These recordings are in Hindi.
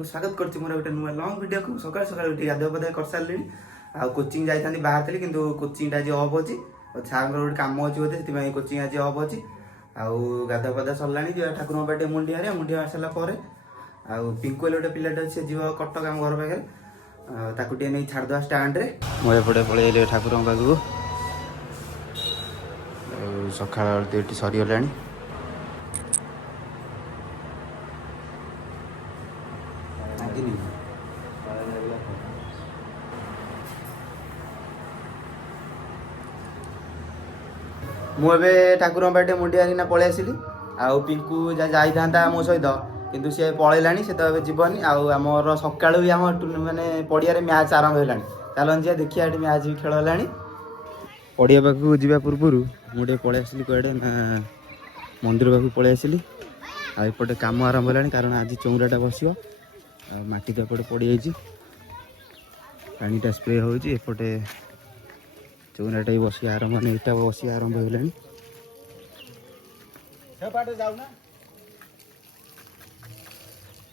को स्वागत करछि मोर गोटे नुआ लॉन्ग वीडियो को सकाळ सकाळ उठी गाधो पदा कर सारलिनी आ कोचिंग जाई थांदी बाहर थली किंतु कोचिंग ता जे ऑफ होची और छांगर गोटे काम अछि होते सेति में कोचिंग आज ऑफ होची आ गाधो पदा सरलानी जे ठाकुर बाटे मुंडी आसला परे आ पिंकु गोटे पिलाटे से जीव कटक आम घर पाखे ताकू टे नहीं छाड़ दवा स्टैंड रे मो एपटे पळेले ठाकुर पाखु सकाळ आरती सरी गलानी मुझे ठाकुर बाटे मुंडिया पलि आसली आउ पिंकू जाई था मो सहित किंतु सी पलैलानी से तो जीवनी आमर सका भी आम मानने पड़िया मैच आरंभ होगा चलन जी देखिए ये मैच भी खेल है पड़िया पाखक जा पूर्व मुझे पलि आसली कड़े ना मंदिर पाक पलि आसली आउटे कम आरंभ होगा कारण आज चौराटा बस मटी तो एपटे पड़ जाइए पानीटा स्प्रे होपटे चौराटा बस आरंभ नहीं इटा बस आरंभ होगा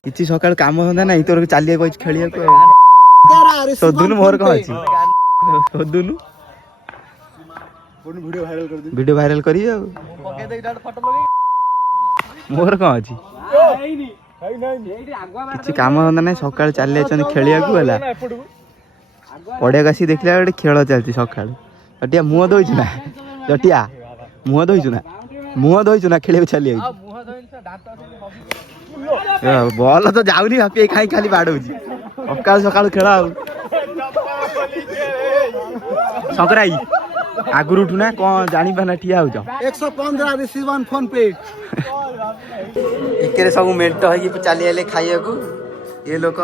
किसी सका कम धंदा ना तोर चलिए खेल सोधुनु मोर कौन अच्छी सोधुनु वीडियो वायरल करी मोर कौन अच्छी किसी कम धंदा ना सका चली खेलिया पड़िया आसी देखला गोटे खेल चलती सका जटिया मुह दौचु ना जटिया मुह दौचु ना खेल चली बल तो जाऊनी हापी खाई खाली बाड़ौची सकाल सकाल खेल सकराई आगुरी उठुना कौन जानी पाना ठिया हो 115 रिसीव ऑन फोन पे एके सब मेल्ट होई चली खाइया को ये लोक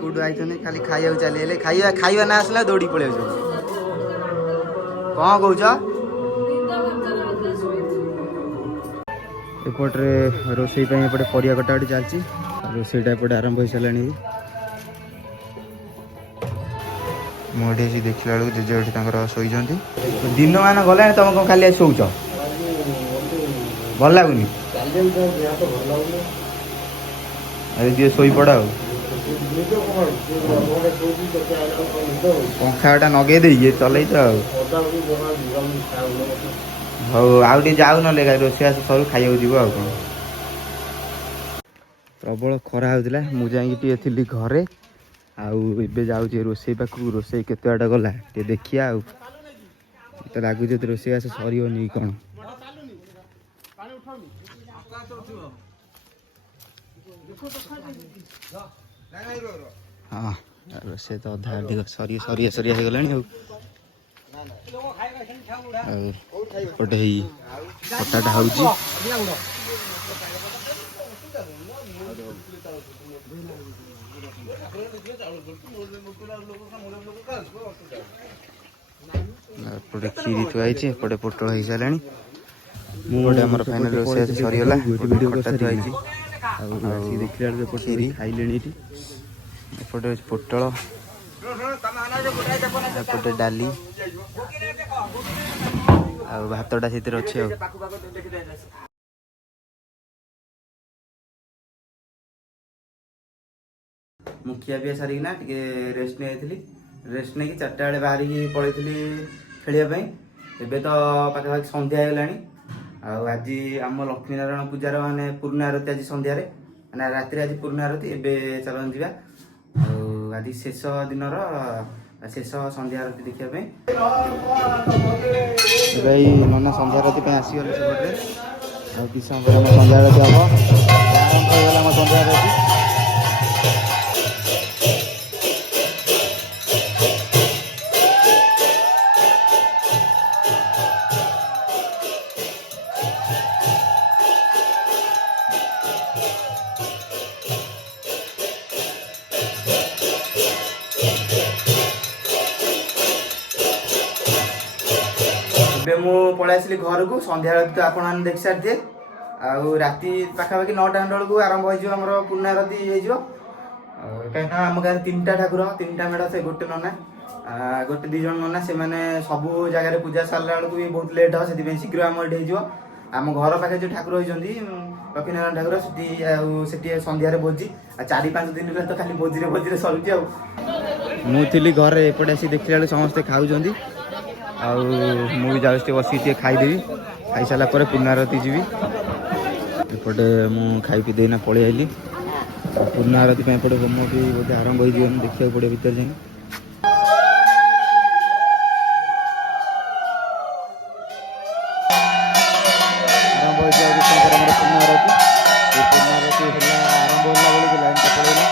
कौटू आई खाली खाइया चली खाइया ना आसला दौड़ी पड़े कौन कौच एपटे रोसई एपटे परिया कटा चलती रोसईटा एपटे आरंभ हो सारे मुझे देखला बेलू जेजे शोई दिन मान गला तुम कौन खाली शोच भल लगुनि अरे शोई पड़ा पंखाटा नगे दे चल हौ आउ जाऊ ना रोषे सर खाई कौन प्रबल खरा होता मुझे थी घरे आबे जाऊे रोषे पाक रोषे केत बाटा गला देखिया तो लगुच रोषे सर कौन हाँ रोषे तो अधा अधिक सरी सरिया सरिया हो गला पटे कटाटा हो खीरी थुआई एपटे पोटल हो सारे मुझे फाइनल रोषे सरीगला देखला खीरी खाइले एपटे पोटल एपटे डाली भातटा से अच्छे मुखिया भी सारिकिना टे रेस्ट नहीं रेस्ट नहीं 4टा बेले बाहर पलि खेलने एबे तो पाखापाखि संध्या हो आज आम लक्ष्मी नारायण पूजार माने पूर्ण आरती आज संध्या माने राति आज पूर्ण आरती एबे चलन जा आज शेष दिन शेष संध्या आरती देखा भाई नना संध्या आरती आसीगले सेपटे किस समय संध्या आरती हम आरंभ होगा संध्या आरती मु पलि आसली घर को संध्या आरती आपण देख सारी राति पाखापाखि 9टा बेलू आरंभ हो पूर्ण आरती हो कहीं आम गाँव 3टा ठाकुर 3टा मेढ़ से गोटे नना गोटे 2 जन नना से सबू जगह पूजा सारा बेलू भी बहुत लेट हो शीघ्र आम ये ଆମ ଘର ପାଖରେ ଯୋଉ ଠାକୁର ହେଇଛନ୍ତି ଲକ୍ଷ୍ମୀନାରାୟଣ ଠାକୁର ସେଠି ସନ୍ଧ୍ୟାରେ ଭୋଜି ଆଉ 4-5 ଦିନ ହେଲା ତ ଖାଲି ଭୋଜିରେ ସରୁଛି ଆଉ। ମୁଁ ଥିଲି ଘରେ ଏପଟେ ଆସି ଦେଖିଲା ବେଳେ ସମସ୍ତେ ଖାଉଛନ୍ତି ଆଉ ମୁଁ ବି ଯାଉଛି ଟିକେ ବସିକି ଟିକେ ଖାଇଦେବି। ଖାଇସାରିଲା ପରେ ପୂର୍ଣ୍ଣାରତି ଯିବି। ଏପଟେ ମୁଁ ଖାଇ ପିଇ ଦେଇନା ପଳେଇ ଆଇଲି। ପୂର୍ଣ୍ଣାରତି ପାଇଁ ଏପଟେ ହୋମ ବି ବୋଧେ ଆରମ୍ଭ ହେଇଯିବନି, ଦେଖିବାକୁ ପଡ଼ିବ ଭିତରେ ଯାଇ। ଆରମ୍ଭ ହେଇଯିବ ବିଷ୍ଣୁଙ୍କର ଆମର ପୂର୍ଣ୍ଣାରତି। ଏ ପୂର୍ଣ୍ଣାରତି ହେଲା ଆରମ୍ଭ ହେଲା ବେଳକୁ ଲାଇନଟା ପଳେଇଲା।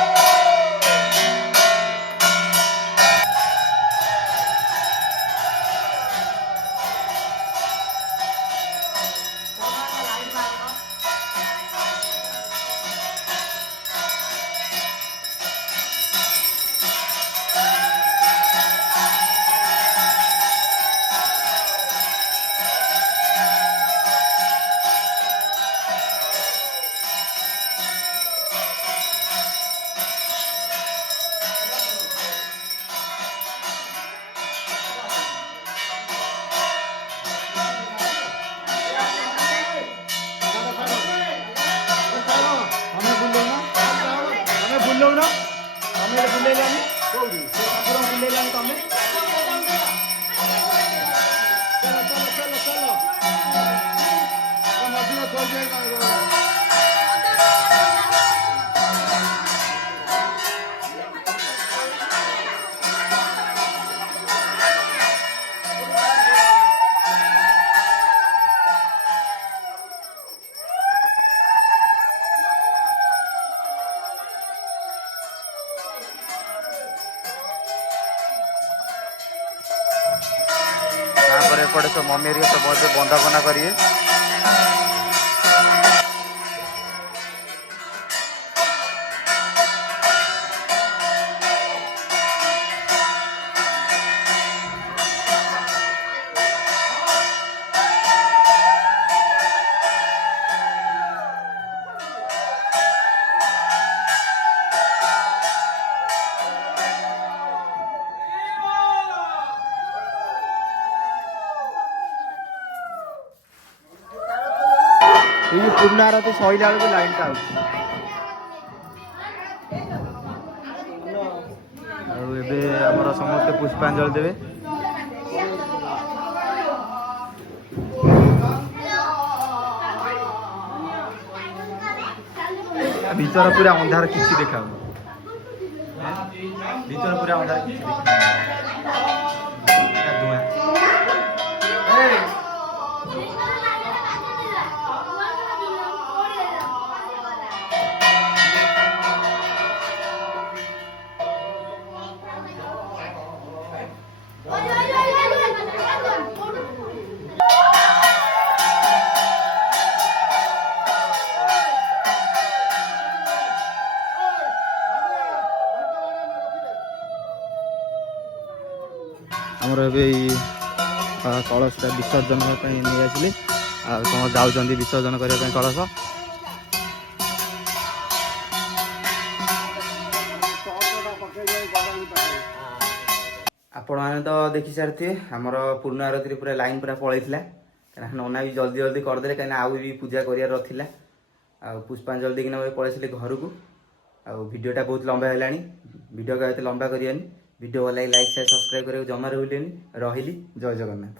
ତାପରେ ଏପଟେ ସବୁ ମମି ହେରିକା ସବୁ ଏବେ ବନ୍ଦାପନା କରିବେ। ପୂର୍ଣ୍ଣାରତି ସଇଲା ବେଳକୁ ଲାଇନଟା ଆଉଛି। ଆଉ ଏବେ ଆମର ସମସ୍ତେ ପୁଷ୍ପାଞ୍ଜଳି ଦେବେ। ଭିତର ପୁରା ଅନ୍ଧାର, କିଛି ଦେଖାଉନି। ଭିତର ପୁରା ଅନ୍ଧାର, କିଛି ଦେଖାଉନି। ଆମର ଏବେ ଏଇ କଳସଟା ବିସର୍ଜନ ପାଇଁ ନେଇ ଆସିଲେ ଆଉ ସମସ୍ତେ ଯାଉଛନ୍ତି ବିସର୍ଜନ କରିବା ପାଇଁ କଳସ। ଆପଣମାନେ ତ ଦେଖି ସାରିଥିବେ ଆମର ପୂର୍ଣ୍ଣାରତିରେ ପୁରା ଲାଇନ୍ ପୁରା ପଳେଇଥିଲା, କାହିଁକିନା ନନା ବି ଜଲ୍ଦି କରିଦେଲେ, କାହିଁକିନା ଆଉ ବି ପୂଜା କରିବାର ଥିଲା। ଆଉ ପୁଷ୍ପାଞ୍ଜଳି ଦେଇକିନା ପଳେଇଥିଲେ ଘରକୁ। ଆଉ ଭିଡ଼ିଓଟା ବହୁତ ଲମ୍ବା ହେଲାଣି, ଭିଡ଼ିଓ ଏତେ ଲମ୍ବା କରିବାନି। ଭିଡ଼ିଓ ଭଲ ଲାଗି ଲାଇକ୍ ସେୟାର ସବସ୍କ୍ରାଇବ୍ କରିବାକୁ ଜମା ରହିଲେନି। ରହିଲି, ଜୟ ଜଗନ୍ନାଥ।